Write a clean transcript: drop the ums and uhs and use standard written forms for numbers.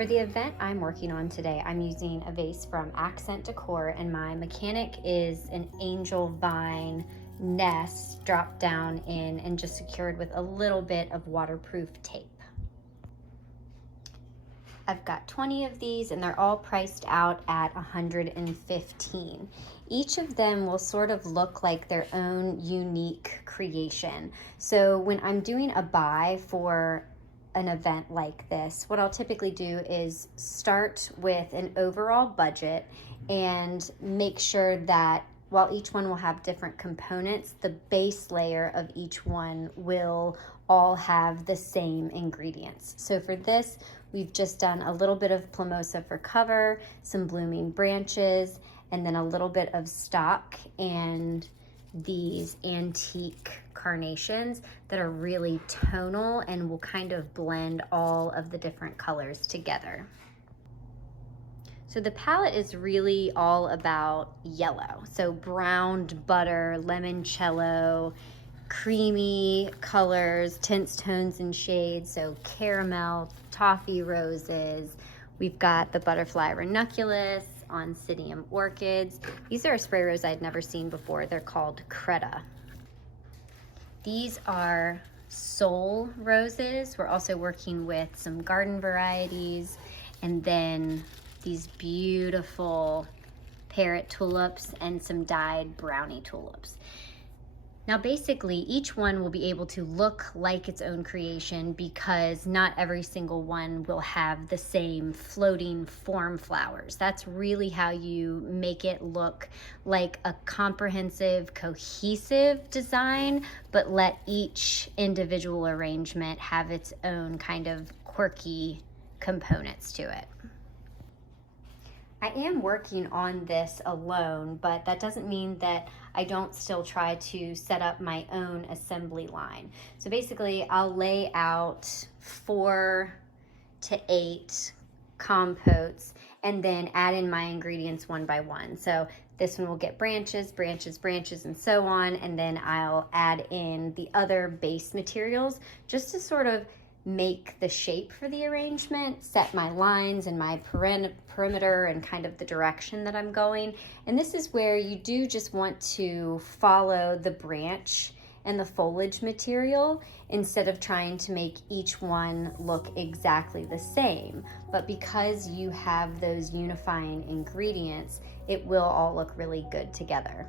For the event I'm working on today, I'm using a vase from Accent Decor, and my mechanic is an angel vine nest dropped down in and just secured with a little bit of waterproof tape. I've got 20 of these and they're all priced out at $115. Each of them will sort of look like their own unique creation. So when I'm doing a buy for an event like this, what I'll typically do is start with an overall budget and make sure that while each one will have different components, the base layer of each one will all have the same ingredients. So for this, we've just done a little bit of plumosa for cover, some blooming branches, and then a little bit of stock and these antique carnations that are really tonal and will kind of blend all of the different colors together. So the palette is really all about yellow. So browned butter, limoncello, creamy colors, tints, tones, and shades. So caramel, toffee roses. We've got the butterfly ranunculus, oncidium orchids. These are a spray rose I'd never seen before. They're called Creta. These are soul roses. We're also working with some garden varieties, and then these beautiful parrot tulips and some dyed brownie tulips. Now basically each one will be able to look like its own creation because not every single one will have the same floating form flowers. That's really how you make it look like a comprehensive, cohesive design, but let each individual arrangement have its own kind of quirky components to it. I am working on this alone, but that doesn't mean that I don't still try to set up my own assembly line. So basically I'll lay out 4 to 8 compotes and then add in my ingredients one by one. So this one will get branches, branches, branches, and so on, and then I'll add in the other base materials just to sort of make the shape for the arrangement, set my lines and my perimeter and kind of the direction that I'm going. And this is where you do just want to follow the branch and the foliage material instead of trying to make each one look exactly the same. But because you have those unifying ingredients, it will all look really good together.